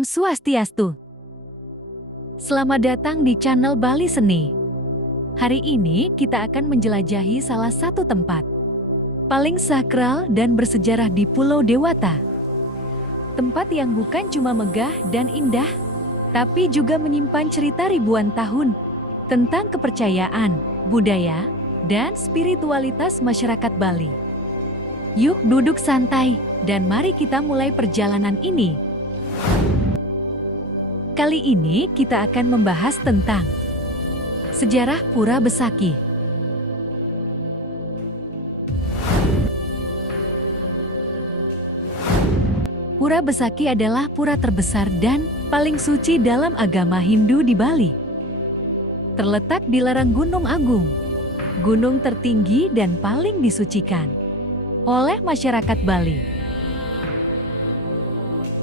Om Swastiastu. Selamat datang di channel Bali Seni. Hari ini kita akan menjelajahi salah satu tempat paling sakral dan bersejarah di Pulau Dewata. Tempat yang bukan cuma megah dan indah, tapi juga menyimpan cerita ribuan tahun tentang kepercayaan, budaya, dan spiritualitas masyarakat Bali. Yuk duduk santai dan mari kita mulai perjalanan ini. Kali ini kita akan membahas tentang sejarah Pura Besaki. Pura Besaki adalah pura terbesar dan paling suci dalam agama Hindu di Bali. Terletak di lereng Gunung Agung, gunung tertinggi dan paling disucikan oleh masyarakat Bali.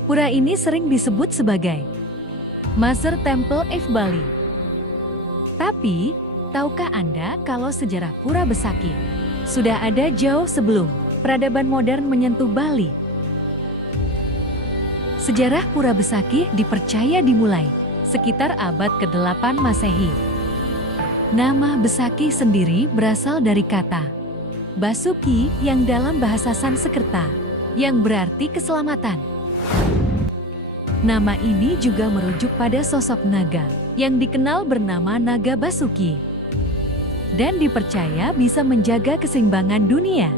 Pura ini sering disebut sebagai Master Temple of Bali. Tapi, tahukah Anda kalau sejarah Pura Besaki sudah ada jauh sebelum peradaban modern menyentuh Bali? Sejarah Pura Besaki dipercaya dimulai sekitar abad ke-8 Masehi. Nama Besaki sendiri berasal dari kata Basuki yang dalam bahasa Sanskerta, yang berarti keselamatan. Nama ini juga merujuk pada sosok naga yang dikenal bernama Naga Basuki dan dipercaya bisa menjaga keseimbangan dunia.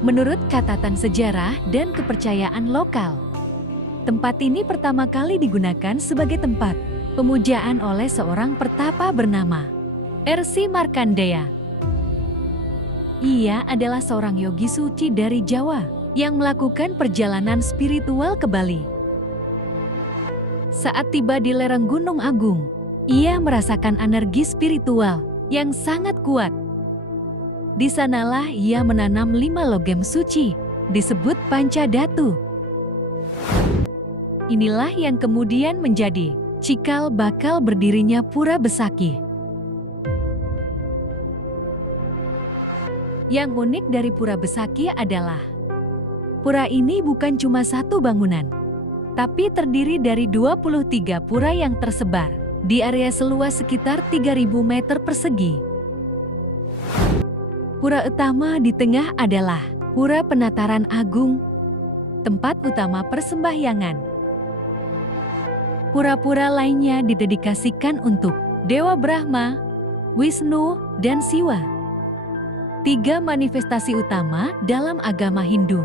Menurut catatan sejarah dan kepercayaan lokal, tempat ini pertama kali digunakan sebagai tempat pemujaan oleh seorang pertapa bernama Ersi Markandeya. Ia adalah seorang yogi suci dari Jawa yang melakukan perjalanan spiritual ke Bali. Saat tiba di lereng Gunung Agung, ia merasakan energi spiritual yang sangat kuat. Di sanalah ia menanam 5 logam suci, disebut Pancadhatu. Inilah yang kemudian menjadi cikal bakal berdirinya Pura Besaki. Yang unik dari Pura Besaki adalah pura ini bukan cuma satu bangunan, tapi terdiri dari 23 pura yang tersebar di area seluas sekitar 3.000 meter persegi. Pura utama di tengah adalah Pura Penataran Agung, tempat utama persembahyangan. Pura-pura lainnya didedikasikan untuk Dewa Brahma, Wisnu, dan Siwa. 3 manifestasi utama dalam agama Hindu.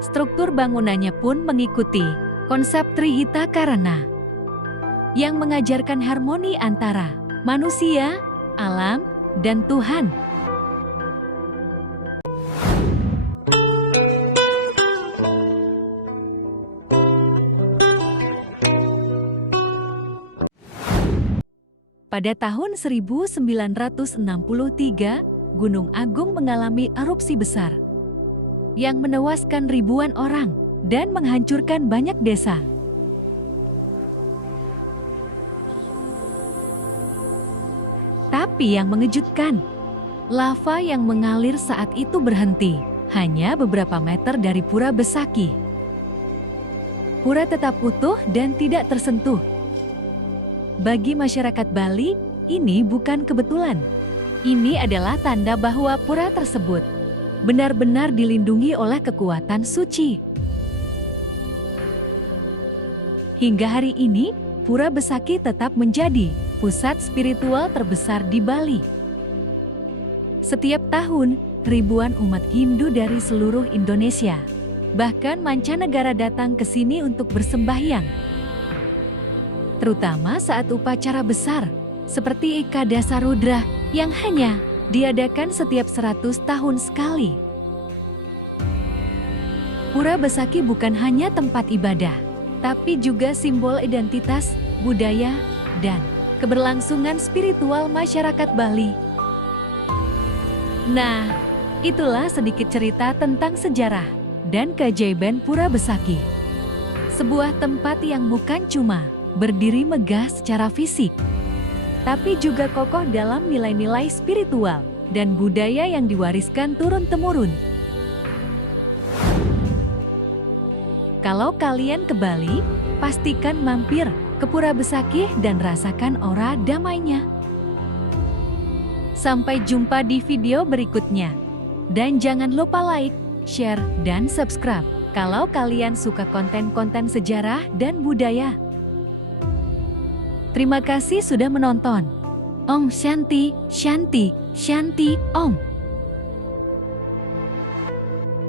Struktur bangunannya pun mengikuti konsep Trihita Karana yang mengajarkan harmoni antara manusia, alam, dan Tuhan. Pada tahun 1963, Gunung Agung mengalami erupsi besar yang menewaskan ribuan orang dan menghancurkan banyak desa. Tapi yang mengejutkan, lava yang mengalir saat itu berhenti hanya beberapa meter dari Pura Besaki. Pura tetap utuh dan tidak tersentuh. Bagi masyarakat Bali, ini bukan kebetulan. Ini adalah tanda bahwa pura tersebut benar-benar dilindungi oleh kekuatan suci. Hingga hari ini, Pura Besaki tetap menjadi pusat spiritual terbesar di Bali. Setiap tahun, ribuan umat Hindu dari seluruh Indonesia, bahkan mancanegara datang ke sini untuk bersembahyang. Terutama saat upacara besar, seperti Ikadasa Rudra yang hanya diadakan setiap 100 tahun sekali. Pura Besaki bukan hanya tempat ibadah, tapi juga simbol identitas, budaya, dan keberlangsungan spiritual masyarakat Bali. Nah, itulah sedikit cerita tentang sejarah dan keajaiban Pura Besaki. Sebuah tempat yang bukan cuma berdiri megah secara fisik, tapi juga kokoh dalam nilai-nilai spiritual dan budaya yang diwariskan turun-temurun. Kalau kalian ke Bali, pastikan mampir ke Pura Besakih dan rasakan aura damainya. Sampai jumpa di video berikutnya. Dan jangan lupa like, share, dan subscribe kalau kalian suka konten-konten sejarah dan budaya. Terima kasih sudah menonton. Om Shanti, Shanti, Shanti, Om.